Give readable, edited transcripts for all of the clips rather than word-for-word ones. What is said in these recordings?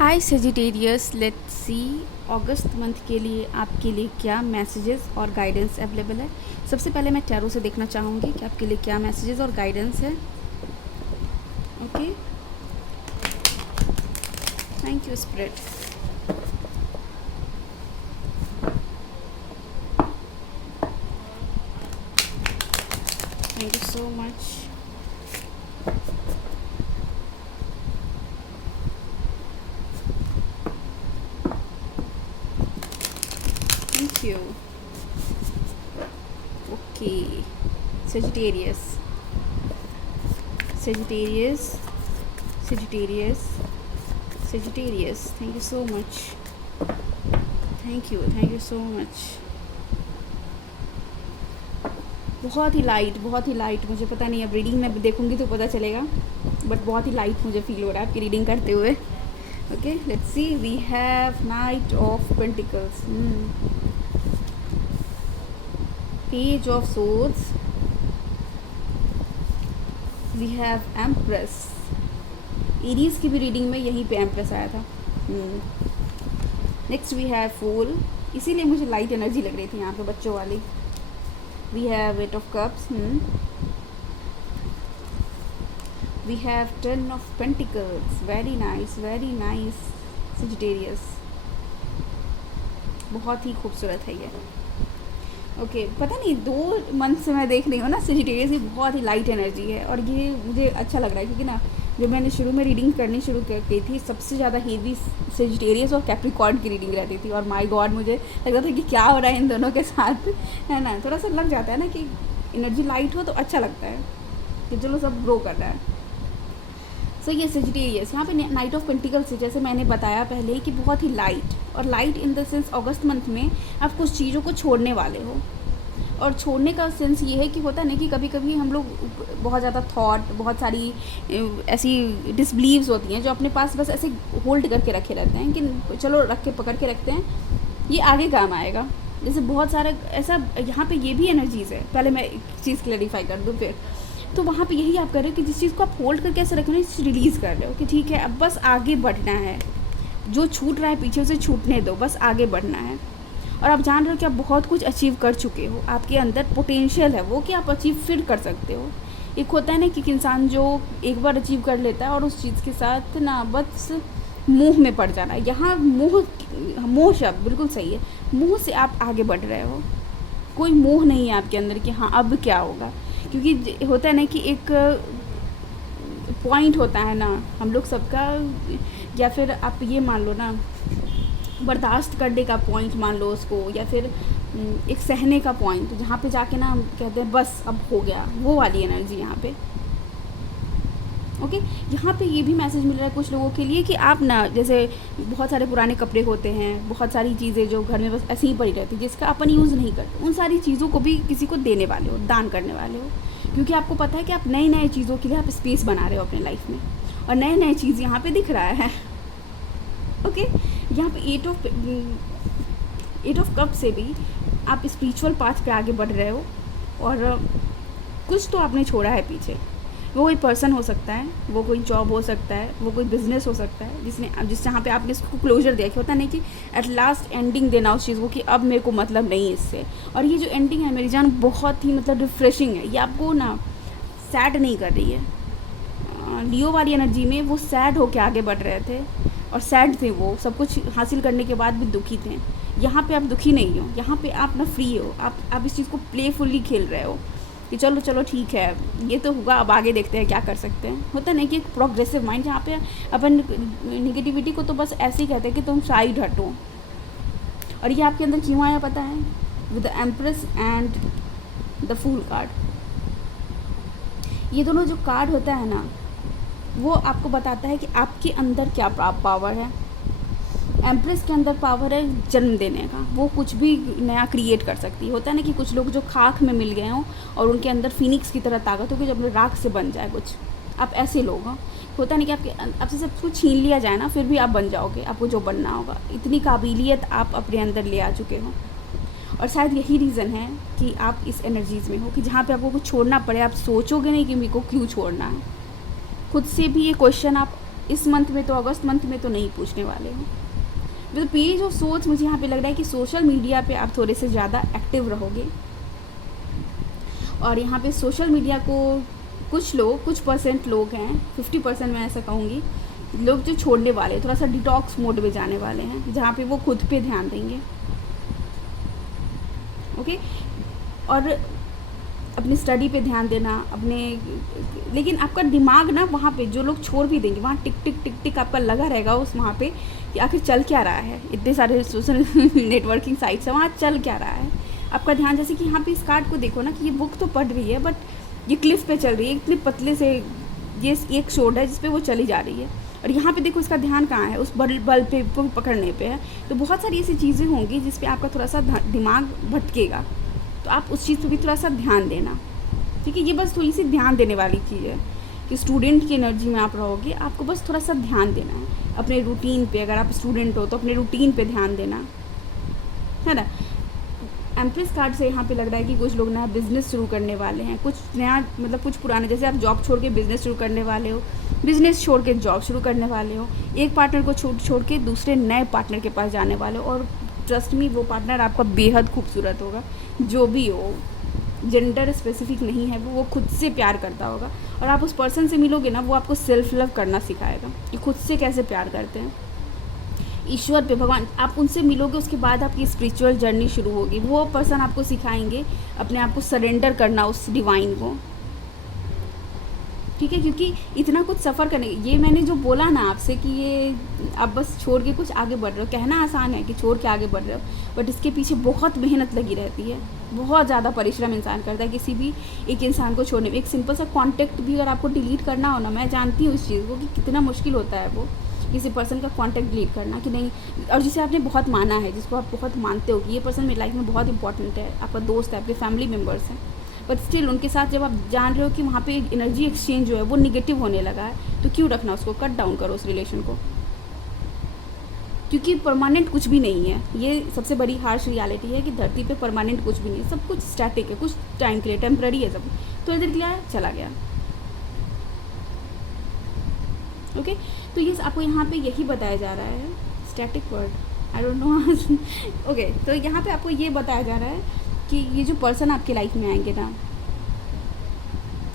Hi Sagittarius, let's see August month के लिए आपके लिए क्या मैसेजेस और गाइडेंस अवेलेबल है। सबसे पहले मैं टैरो से देखना चाहूँगी कि आपके लिए क्या मैसेजेस और गाइडेंस है। Okay, thank you spirit. Thank you so much. Thank you. Okay, Sagittarius Sagittarius Sagittarius Sagittarius, thank you so much. Thank you so much. बहुत ही लाइट, मुझे पता नहीं, अब रीडिंग में देखूंगी तो पता चलेगा, बट बहुत ही लाइट मुझे फील हो रहा है आपकी रीडिंग करते हुए। Okay, let's see, we have knight of pentacles, page of swords, we have empress. Aries की भी रीडिंग में यहीं पे एम्प्रेस आया था। नेक्स्ट वी हैव फूल, इसीलिए मुझे लाइट एनर्जी लग रही थी यहाँ पे बच्चों वाली। We have Eight of Cups. We have Ten of Pentacles. Very nice, Sagittarius. बहुत ही खूबसूरत है ये। ओके, पता नहीं 2 मंथ से मैं देख रही हूँ ना सेजिटेरियस की बहुत ही लाइट एनर्जी है, और ये मुझे अच्छा लग रहा है क्योंकि ना जब मैंने शुरू में रीडिंग करनी शुरू की थी, सबसे ज़्यादा हेवी सेजिटेरियस और कैप्रिकॉर्न की रीडिंग रहती थी, और माय गॉड मुझे लग रहा था कि क्या हो रहा है इन दोनों के साथ, है ना। थोड़ा सा लग जाता है ना कि एनर्जी लाइट हो तो अच्छा लगता है कि चलो सब ग्रो कर रहा है। सो ये सेजिटेरियस यहाँ पे नाइट ऑफ पेंटिकल्स से, जैसे मैंने बताया पहले कि बहुत ही लाइट, और light in the sense August month में आप कुछ चीज़ों को छोड़ने वाले हो। और छोड़ने का सेंस ये है कि होता नहीं कि कभी कभी हम लोग बहुत ज़्यादा थॉट, बहुत सारी ऐसी डिसबिलीव्स होती हैं जो अपने पास बस ऐसे होल्ड करके रखे रहते हैं कि चलो रख के पकड़ के रखते हैं, ये आगे काम आएगा। जैसे बहुत सारा ऐसा यहाँ पे ये भी एनर्जीज़ है। पहले मैं एक चीज़ क्लैरिफाई कर दूँ फिर, तो वहाँ पे यही आप कर रहे हो कि जिस चीज़ को आप होल्ड करके ऐसे रख रहे हो, रिलीज़ कर रहे हो कि ठीक है अब बस आगे बढ़ना है, जो छूट रहा है पीछे उसे छूटने दो, बस आगे बढ़ना है। और आप जान रहे हो कि आप बहुत कुछ अचीव कर चुके हो, आपके अंदर पोटेंशियल है वो कि आप अचीव फिर कर सकते हो। एक होता है ना कि इंसान जो एक बार अचीव कर लेता है और उस चीज़ के साथ ना बस मोह में पड़ जाना, यहाँ मोह शब्द बिल्कुल सही है। मोह से आप आगे बढ़ रहे हो, कोई मोह नहीं है आपके अंदर कि हाँ अब क्या होगा, क्योंकि होता है ना कि एक पॉइंट होता है ना हम लोग सबका, या फिर आप ये मान लो ना बर्दाश्त करने का पॉइंट मान लो उसको, या फिर एक सहने का पॉइंट जहाँ पे जाके ना हम कहते हैं बस अब हो गया, वो वाली एनर्जी यहाँ पे। ओके, यहाँ पे ये भी मैसेज मिल रहा है कुछ लोगों के लिए कि आप ना, जैसे बहुत सारे पुराने कपड़े होते हैं, बहुत सारी चीज़ें जो घर में बस ऐसे ही पड़ी रहती जिसका अपन यूज़ नहीं करते, उन सारी चीज़ों को भी किसी को देने वाले हो, दान करने वाले हो, क्योंकि आपको पता है कि आप नई चीज़ों के लिए आप स्पेस बना रहे हो अपने लाइफ में, और नए चीज़ यहाँ पे दिख रहा है। ओके, यहाँ पे एट ऑफ कप से भी आप स्पिरिचुअल पाथ पे आगे बढ़ रहे हो, और कुछ तो आपने छोड़ा है पीछे। वो कोई पर्सन हो सकता है, वो कोई जॉब हो सकता है, वो कोई बिजनेस हो सकता है जिस जहाँ पे आपने इसको क्लोजर दिया कि होता नहीं कि एट लास्ट एंडिंग देना उस चीज़ को कि अब मेरे को मतलब नहीं इससे। और ये जो एंडिंग है मेरी जान बहुत ही मतलब रिफ्रेशिंग है, ये आपको ना सैड नहीं कर रही है। लियो वाली एनर्जी में वो सैड होके आगे बढ़ रहे थे, और सैड थे, वो सब कुछ हासिल करने के बाद भी दुखी थे। यहाँ पे आप दुखी नहीं हो, यहाँ पे आप ना फ्री हो, आप इस चीज़ को प्लेफुली खेल रहे हो कि चलो ठीक है ये तो हुआ, अब आगे देखते हैं क्या कर सकते हैं। होता नहीं कि एक प्रोग्रेसिव माइंड, जहाँ पे अपन निगेटिविटी को तो बस ऐसे ही कहते हैं कि तुम साइड हटो। और ये आपके अंदर क्यों आया पता है, with the empress and the fool card. ये दोनों जो कार्ड होता है ना, वो आपको बताता है कि आपके अंदर क्या पावर है। एम्प्रेस के अंदर पावर है जन्म देने का, वो कुछ भी नया क्रिएट कर सकती है। होता है ना कि कुछ लोग जो खाक में मिल गए हों और उनके अंदर फिनिक्स की तरह ताकत हो कि जब राख से बन जाए कुछ, आप ऐसे लोग हो। होता नहीं कि आपसे सब कुछ छीन लिया जाए ना, फिर भी आप बन जाओगे, आपको जो बनना होगा, इतनी काबिलियत आप अपने अंदर ले आ चुके हो। और शायद यही रीज़न है कि आप इस एनर्जीज़ में हो कि जहाँ पे आपको कुछ छोड़ना पड़े, आप सोचोगे नहीं कि मेरे को क्यों छोड़ना है। खुद से भी ये क्वेश्चन आप इस मंथ में तो, अगस्त मंथ में तो नहीं पूछने वाले हो। तो पेज ऑफ सोच मुझे यहाँ पे लग रहा है कि सोशल मीडिया पे आप थोड़े से ज़्यादा एक्टिव रहोगे, और यहाँ पे सोशल मीडिया को कुछ लोग, कुछ परसेंट लोग हैं, 50% मैं ऐसा कहूँगी, लोग जो छोड़ने वाले हैं, थोड़ा सा डिटॉक्स मोड में जाने वाले हैं, जहाँ पे वो खुद पे ध्यान देंगे। ओके, और अपनी स्टडी पे ध्यान देना, अपने, लेकिन आपका दिमाग ना वहाँ पे जो लोग छोड़ भी देंगे, वहाँ टिक टिक टिक टिक आपका लगा रहेगा उस वहाँ पे कि आखिर चल क्या रहा है, इतने सारे सोशल नेटवर्किंग साइट्स हैं, वहाँ चल क्या रहा है। आपका ध्यान, जैसे कि यहाँ पे इस कार्ड को देखो ना कि ये बुक तो पढ़ रही है बट ये क्लिफ पे चल रही है, इतने पतले से ये एक शोड है जिस पे वो चली जा रही है, और यहाँ पे देखो इसका ध्यान कहाँ है, उस बल पे पकड़ने पे है। तो बहुत सारी ऐसी चीज़ें होंगी जिस पे आपका थोड़ा सा दिमाग भटकेगा, तो आप उस चीज़ पे भी थोड़ा सा ध्यान देना, ठीक है। ये बस थोड़ी सी ध्यान देने वाली चीज़ है कि स्टूडेंट की एनर्जी में आप रहोगे, आपको बस थोड़ा सा ध्यान देना है अपने रूटीन पे। अगर आप स्टूडेंट हो तो अपने रूटीन पे ध्यान देना है ना। एम्प्रेस कार्ड से यहाँ पे लग रहा है कि कुछ लोग नया बिज़नेस शुरू करने वाले हैं, कुछ नया, मतलब कुछ पुराने, जैसे आप जॉब छोड़ के बिज़नेस शुरू करने वाले हो, बिज़नेस छोड़ के जॉब शुरू करने वाले हो, एक पार्टनर को छोड़ के दूसरे नए पार्टनर के पास जाने वाले हो, और ट्रस्ट मी वो पार्टनर आपका बेहद खूबसूरत होगा, जो भी हो, जेंडर स्पेसिफिक नहीं है, वो खुद से प्यार करता होगा, और आप उस पर्सन से मिलोगे ना, वो आपको सेल्फ लव करना सिखाएगा कि खुद से कैसे प्यार करते हैं, ईश्वर पे, भगवान, आप उनसे मिलोगे, उसके बाद आपकी स्पिरिचुअल जर्नी शुरू होगी। वो पर्सन आपको सिखाएंगे अपने आप को सरेंडर करना उस डिवाइन को, ठीक है, क्योंकि इतना कुछ सफ़र करने, ये मैंने जो बोला ना आपसे कि ये आप बस छोड़ के कुछ आगे बढ़ रहे हो, कहना आसान है कि छोड़ के आगे बढ़ रहे हो, बट इसके पीछे बहुत मेहनत लगी रहती है, बहुत ज़्यादा परिश्रम इंसान करता है किसी भी एक इंसान को छोड़ने में। एक सिंपल सा कॉन्टैक्ट भी अगर आपको डिलीट करना हो ना, मैं जानती हूँ इस चीज़ को कि कितना मुश्किल होता है वो किसी पर्सन का कॉन्टैक्ट डिलीट करना, कि नहीं, और जिसे आपने बहुत माना है, जिसको आप बहुत मानते हो कि ये पर्सन मेरी लाइफ में बहुत इंपॉर्टेंट है, आपका दोस्त है, आपके फैमिली मेम्बर्स हैं, बट स्टिल उनके साथ जब आप जान रहे हो कि वहाँ पे एनर्जी एक्सचेंज जो है वो निगेटिव होने लगा है, तो क्यों रखना उसको, कट डाउन करो उस रिलेशन को, क्योंकि परमानेंट कुछ भी नहीं है। ये सबसे बड़ी हार्श रियलिटी है कि धरती पे परमानेंट कुछ भी नहीं है, सब कुछ स्टैटिक है, कुछ टाइम के लिए, टेम्पररी है, सब थोड़ी देर के लिए आया चला गया। ओके, तो ये आपको यहाँ पे यही बताया जा रहा है, static word, I don't know. Okay, तो यहाँ पे आपको ये बताया जा रहा है कि ये जो पर्सन आपके लाइफ में आएंगे ना,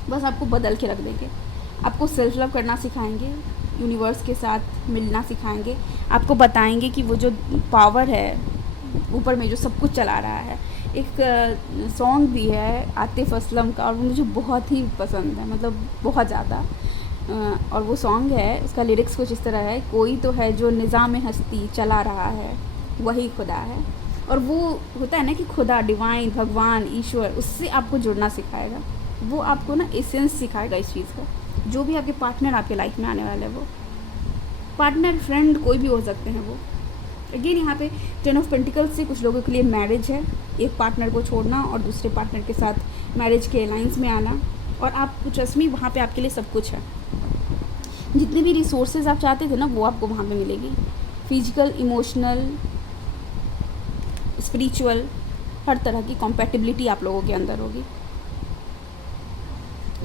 बस आपको बदल के रख देंगे, आपको सेल्फ लव करना सिखाएंगे, यूनिवर्स के साथ मिलना सिखाएंगे, आपको बताएंगे कि वो जो पावर है ऊपर में जो सब कुछ चला रहा है। एक सॉन्ग भी है आतिफ असलम का, और वो मुझे बहुत ही पसंद है, मतलब बहुत ज़्यादा, और वो सॉन्ग है, उसका लिरिक्स कुछ इस तरह है, कोई तो है जो निज़ाम हस्ती चला रहा है, वही खुदा है। और वो होता है ना कि खुदा, डिवाइन, भगवान, ईश्वर, उससे आपको जुड़ना सिखाएगा, वो आपको ना एसेंस सिखाएगा इस चीज़ का। जो भी आपके पार्टनर आपके लाइफ में आने वाले हैं, वो पार्टनर, फ्रेंड, कोई भी हो सकते हैं वो। अगेन यहाँ पे 10 ऑफ पेंटिकल्स से कुछ लोगों के लिए मैरिज है, एक पार्टनर को छोड़ना और दूसरे पार्टनर के साथ मैरिज के अलाइंस में आना, और आप ट्रस्ट मी वहाँ पे आपके लिए सब कुछ है, जितने भी रिसोर्सेज आप चाहते थे ना वो आपको वहाँ पे मिलेगी, फिजिकल, इमोशनल, स्पिरिचुअल, हर तरह की कॉम्पैटिबिलिटी आप लोगों के अंदर होगी,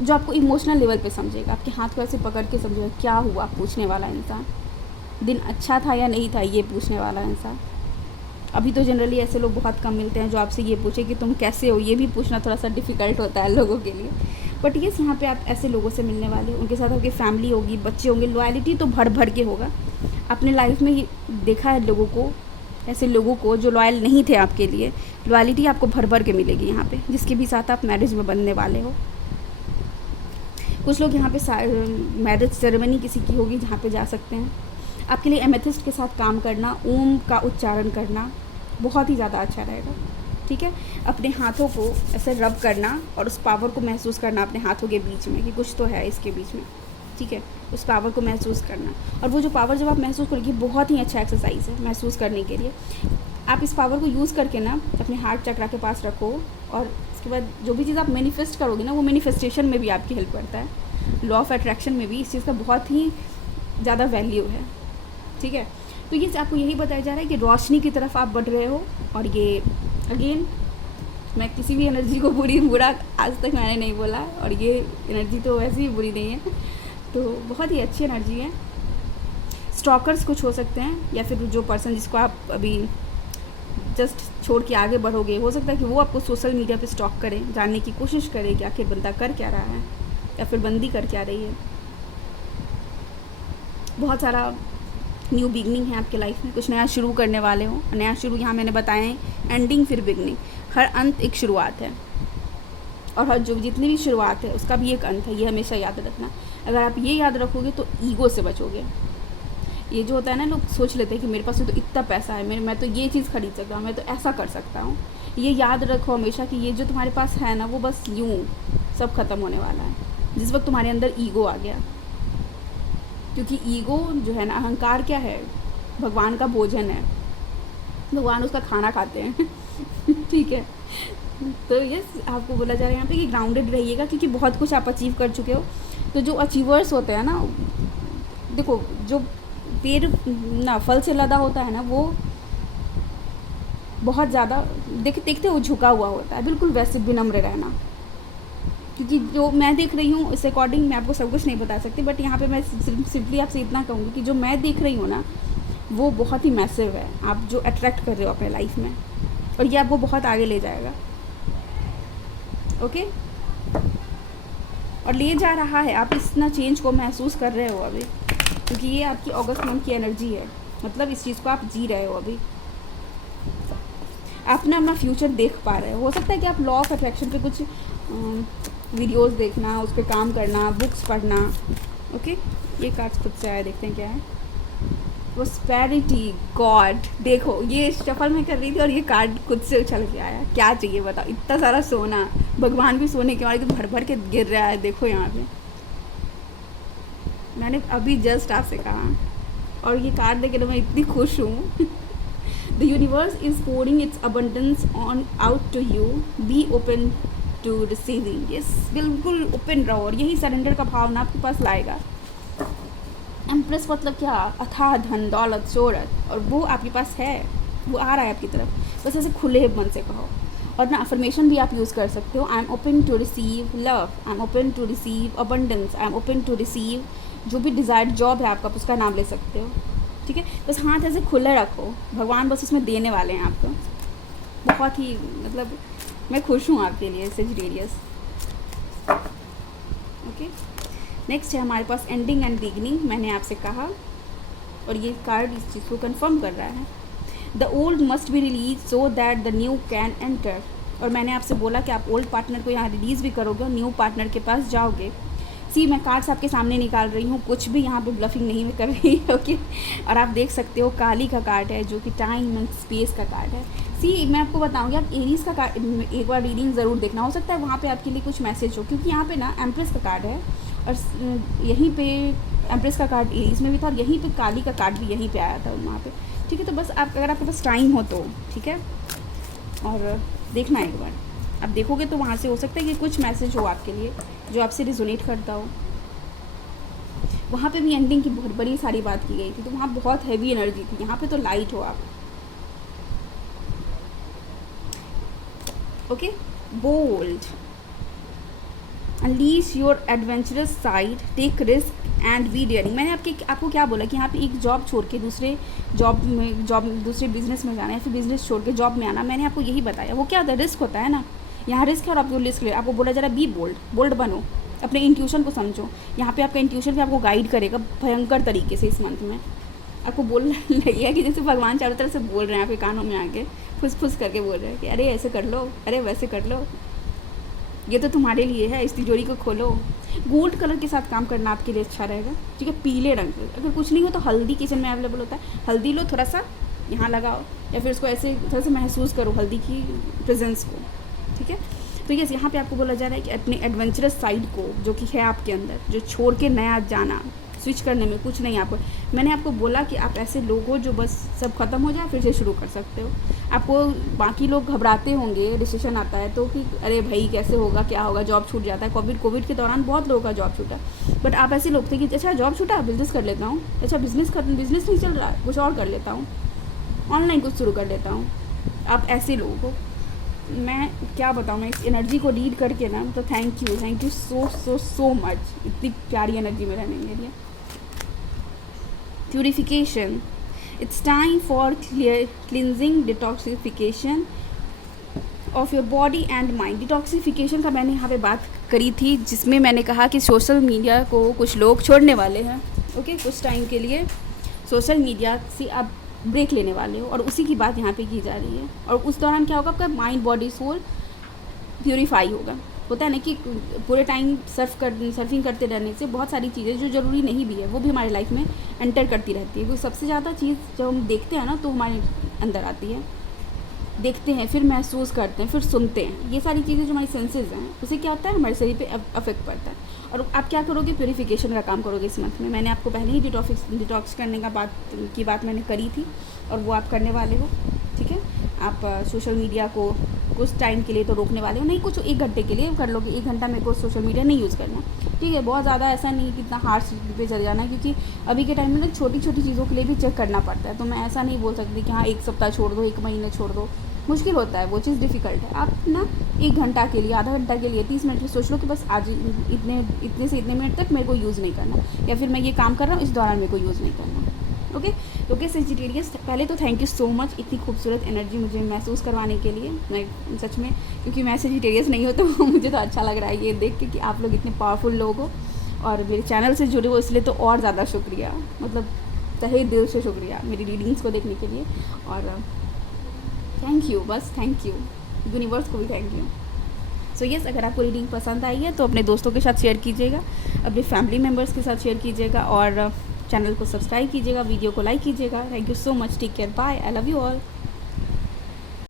जो आपको इमोशनल लेवल पे समझेगा, आपके हाथ को ऐसे पकड़ के समझेगा क्या हुआ, पूछने वाला इंसान, दिन अच्छा था या नहीं था, ये पूछने वाला इंसान। अभी तो जनरली ऐसे लोग बहुत कम मिलते हैं जो आपसे ये पूछे कि तुम कैसे हो, ये भी पूछना थोड़ा सा डिफ़िकल्ट होता है लोगों के लिए, बट ये यहाँ पे आप ऐसे लोगों से मिलने वाले हो, उनके साथ आपकी फैमिली होगी, बच्चे होंगे, लॉयल्टी तो भर भर के होगा। अपने लाइफ में देखा है लोगों को, ऐसे लोगों को जो लॉयल नहीं थे आपके लिए, लॉयल्टी आपको भर भर के मिलेगी यहाँ पे, जिसके भी साथ आप मैरिज में बनने वाले हो। कुछ लोग यहाँ पे मैरिज सेरेमनी किसी की होगी जहाँ पे जा सकते हैं। आपके लिए एमेथिस्ट के साथ काम करना, ओम का उच्चारण करना बहुत ही ज़्यादा अच्छा रहेगा, ठीक है। अपने हाथों को ऐसे रब करना और उस पावर को महसूस करना अपने हाथों के बीच में कि कुछ तो है इसके बीच में, ठीक है, उस पावर को महसूस करना। और वो जो पावर जब आप महसूस करोगे, बहुत ही अच्छा एक्सरसाइज है महसूस करने के लिए। आप इस पावर को यूज़ करके ना अपने हार्ट चक्रा के पास रखो, और उसके बाद जो भी चीज़ आप मैनिफेस्ट करोगे ना, वो मैनिफेस्टेशन में भी आपकी हेल्प करता है। लॉ ऑफ अट्रैक्शन में भी इस चीज़ का बहुत ही ज़्यादा वैल्यू है, ठीक है। तो ये आपको यही बताया जा रहा है कि रोशनी की तरफ आप बढ़ रहे हो। और ये अगेन, मैं किसी भी एनर्जी को बुरा आज तक मैंने नहीं बोला, और ये एनर्जी तो वैसे ही बुरी नहीं है, तो बहुत ही अच्छी एनर्जी है। स्टॉकर्स कुछ हो सकते हैं, या फिर जो पर्सन जिसको आप अभी जस्ट छोड़ के आगे बढ़ोगे, हो सकता है कि वो आपको सोशल मीडिया पे स्टॉक करें, जानने की कोशिश करें कि आखिर बंदा कर क्या रहा है या फिर बंदी कर क्या रही है। बहुत सारा न्यू बिगनिंग है आपके लाइफ में, कुछ नया शुरू करने वाले हो। नया शुरू यहाँ मैंने बताया है, एंडिंग फिर बिगनिंग, हर अंत एक शुरुआत है, और हर जो जितनी भी शुरुआत है उसका भी एक अंत है, ये हमेशा याद रखना। अगर आप ये याद रखोगे तो ईगो से बचोगे। ये जो होता है ना, लोग सोच लेते हैं कि मेरे पास तो इतना पैसा है, मैं तो ये चीज़ खरीद सकता हूँ, मैं तो ऐसा कर सकता हूँ। ये याद रखो हमेशा कि ये जो तुम्हारे पास है ना, वो बस यूँ सब ख़त्म होने वाला है जिस वक्त तुम्हारे अंदर ईगो आ गया। क्योंकि ईगो जो है ना, अहंकार क्या है, भगवान का भोजन है, भगवान उसका खाना खाते हैं ठीक है। तो यस, आपको बोला जा रहा है यहाँ पे कि ग्राउंडेड रहिएगा, क्योंकि बहुत कुछ आप अचीव कर चुके हो। तो जो अचीवर्स होते हैं ना, देखो जो पेड़ ना फल से लदा होता है ना, वो बहुत ज़्यादा देखते वो झुका हुआ होता है, बिल्कुल वैसे विनम्र रहना। क्योंकि जो मैं देख रही हूँ इस अकॉर्डिंग, मैं आपको सब कुछ नहीं बता सकती, बट यहाँ पे मैं सिंपली आपसे इतना कहूँगी कि जो मैं देख रही हूँ ना, वो बहुत ही मैसिव है, आप जो अट्रैक्ट कर रहे हो अपने लाइफ में, और ये आपको बहुत आगे ले जाएगा। ओके, और ले जा रहा है, आप इतना चेंज को महसूस कर रहे हो अभी, क्योंकि ये आपकी अगस्त मंथ की एनर्जी है, मतलब इस चीज़ को आप जी रहे हो अभी, अपना फ्यूचर देख पा रहे हो। सकता है कि आप लॉ ऑफ अट्रैक्शन पे कुछ वीडियोस देखना, उस पर काम करना, बुक्स पढ़ना। ओके, ये कार्ड्स खुद से आया, देखते हैं क्या है। प्रोस्पेरिटी गॉड, देखो ये शफल में कर रही थी और ये कार्ड खुद से उछल के आया। क्या चाहिए बताओ, इतना सारा सोना, भगवान भी सोने के बाद भर भर के गिर रहा है, देखो यहाँ पे। मैंने अभी जस्ट आपसे कहा, और ये कार्ड देख के तो मैं इतनी खुश हूँ। The universe is pouring its abundance on out to you, be open to receiving. Yes, बिल्कुल ओपन रहो, और यही सरेंडर का भावना आपके पास लाएगा। एम्प्रेस मतलब क्या, अथाह धन दौलत शोहरत, और वो आपके पास है, वो आ रहा है आपकी तरफ, बस ऐसे खुले मन से कहो। और ना अफर्मेशन भी आप यूज़ कर सकते हो, I am open to receive love, I am open to receive abundance, I am open to receive जो भी डिज़ायर्ड जॉब है आपका, उसका नाम ले सकते हो। ठीक है, बस हाथ ऐसे खुले रखो, भगवान बस उसमें देने वाले हैं आपको। बहुत ही मतलब मैं खुश हूँ आपके लिए सेजिटेरियस। ओके, नेक्स्ट है हमारे पास एंडिंग एंड बिगनिंग, मैंने आपसे कहा, और ये कार्ड इस चीज़ को कंफर्म कर रहा है। The old must be release so that the new can enter, और मैंने आपसे बोला कि आप ओल्ड पार्टनर को यहाँ रिलीज़ भी करोगे और न्यू पार्टनर के पास जाओगे। सी, मैं कार्ड्स आपके सामने निकाल रही हूँ, कुछ भी यहाँ पे ब्लफिंग नहीं मैं कर रही है। ओके, और आप देख सकते हो काली का कार्ड है, जो कि टाइम एंड स्पेस का कार्ड है। सी, मैं आपको बताऊँगी, आप एरीज़ का कार्ड एक बार रीडिंग ज़रूर देखना, हो सकता है वहाँ पे आपके लिए कुछ मैसेज हो, क्योंकि यहाँ पे ना एम्प्रेस का कार्ड है, और यहीं पे एम्प्रेस का कार्ड एरीज़ में भी था, और यहीं पे काली का कार्ड भी यहीं पे आया था वहाँ पे। ठीक है, तो बस आप अगर आपके पास टाइम हो तो ठीक है, और देखना एक बार, आप देखोगे तो वहाँ से हो सकता है कि कुछ मैसेज हो आपके लिए जो आपसे रिजोनेट करता हो। वहाँ पे भी एंडिंग की बहुत बड़ी सारी बात की गई थी, तो वहाँ बहुत हैवी एनर्जी थी, यहाँ पे तो लाइट हो आप। Okay, bold, unleash your adventurous side, take risk and be daring. मैंने आपको क्या बोला कि यहाँ पे एक जॉब छोड़ के दूसरे दूसरे बिजनेस में जाना, या फिर बिजनेस छोड़ के जॉब में आना, मैंने आपको यही बताया। वो क्या होता है, रिस्क होता है ना, यहाँ रिस्क है, और आपको रिस्क ले, आपको बोला जा रहा है बी बोल्ड बनो, अपने इंट्यूशन को समझो। यहाँ पे आपका इंट्यूशन भी आपको गाइड करेगा भयंकर तरीके से। इस मंथ में आपको बोलने लगेगा कि जैसे भगवान चारों तरफ से बोल रहे हैं आपके कानों में आके, फुस करके बोल रहे हैं कि अरे ऐसे कर लो, अरे वैसे कर लो, ये तो तुम्हारे लिए है, इस तिजोरी को खोलो। गोल्ड कलर के साथ काम करना आपके लिए अच्छा रहेगा, ठीक है। पीले रंग, अगर कुछ नहीं हो तो हल्दी किचन में अवेलेबल होता है, हल्दी लो, थोड़ा सा यहाँ लगाओ, या फिर उसको ऐसे थोड़ा सा महसूस करो हल्दी की प्रेजेंस को, ठीक है। तो यस, यहाँ पे आपको बोला जा रहा है कि अपने एडवेंचरस साइड को जो कि है आपके अंदर, जो छोड़ के नया जाना, स्विच करने में कुछ नहीं आपको। मैंने आपको बोला कि आप ऐसे लोग हो जो बस सब खत्म हो जाए फिर से शुरू कर सकते हो। आपको बाकी लोग घबराते होंगे, रिसेशन आता है तो कि अरे भाई कैसे होगा, क्या होगा, जॉब छूट जाता है। कोविड के दौरान बहुत लोगों का जॉब छूटा, बट आप ऐसे लोग थे कि अच्छा जॉब छूटा, बिज़नेस कर लेता हूँ, अच्छा बिज़नेस नहीं चल रहा, कुछ और कर लेता हूँ, ऑनलाइन कुछ शुरू कर लेता हूँ। आप ऐसे लोग हो। मैं क्या बताऊँ, मैं इस एनर्जी को रीड करके ना, तो थैंक यू सो मच, इतनी प्यारी एनर्जी में रहने के लिए। Purification, it's time for cleansing detoxification of your body and mind. Detoxification का मैंने यहाँ पे बात करी थी, जिसमें मैंने कहा कि सोशल मीडिया को कुछ लोग छोड़ने वाले हैं। ओके, कुछ टाइम के लिए सोशल मीडिया से आप ब्रेक लेने वाले हो, और उसी की बात यहाँ पे की जा रही है। और उस दौरान क्या होगा, आपका माइंड बॉडी सोल प्यूरीफाई होगा। होता है ना कि पूरे टाइम सर्फिंग करते रहने से बहुत सारी चीज़ें जो ज़रूरी नहीं भी है वो भी हमारी लाइफ में एंटर करती रहती है। क्योंकि सबसे ज़्यादा चीज़ जब हम देखते हैं ना तो हमारे अंदर आती है, देखते हैं, फिर महसूस करते हैं, फिर सुनते हैं। ये सारी चीज़ें जो हमारी सेंसेस हैं उससे क्या होता है, हमारे शरीर पे अफेक्ट पड़ता है। और आप क्या करोगे, प्यूरिफिकेशन का काम करोगे इस मंथ में। मैंने आपको पहले ही डिटॉक्स करने का बात मैंने करी थी, और वो आप करने वाले हो। ठीक है, आप सोशल मीडिया को कुछ टाइम के लिए तो रोकने वाले हो, नहीं कुछ 1 घंटे के लिए कर लोगे। 1 घंटा मेरे को सोशल मीडिया नहीं यूज़ करना, ठीक है। बहुत ज़्यादा ऐसा नहीं कि इतना हार्श पे चले जाना है, क्योंकि अभी के टाइम में ना छोटी छोटी चीज़ों के लिए भी चेक करना पड़ता है। तो मैं ऐसा नहीं बोल सकती कि हाँ 1 सप्ताह छोड़ दो, 1 महीने छोड़ दो, मुश्किल होता है, वो चीज़ डिफ़िकल्ट है। आप ना 1 घंटा के लिए, आधा घंटा के लिए, 30 मिनट में सोच लो कि बस आज इतने से इतने मिनट तक मेरे को यूज़ नहीं करना, या फिर मैं ये काम कर रहा हूँ इस दौरान मेरे को यूज़ नहीं करना। ओके सेजिटेरियस, पहले तो थैंक यू सो मच इतनी खूबसूरत एनर्जी मुझे महसूस करवाने के लिए। मैं सच में, क्योंकि मैं सेजिटेरियस नहीं हो तो मुझे तो अच्छा लग रहा है ये देख के कि आप लोग इतने पावरफुल लोग हो और मेरे चैनल से जुड़े हो, इसलिए तो और ज़्यादा शुक्रिया, मतलब तहे दिल से शुक्रिया मेरी रीडिंग्स को देखने के लिए। और थैंक यू, बस थैंक यू, यूनिवर्स को भी थैंक यू। सो यस, अगर आपको रीडिंग पसंद आई है तो अपने दोस्तों के साथ शेयर कीजिएगा, अपने फैमिली मेम्बर्स के साथ शेयर कीजिएगा, और चैनल को सब्सक्राइब कीजिएगा, वीडियो को लाइक कीजिएगा। Thank you so much, take care, bye, I love you all.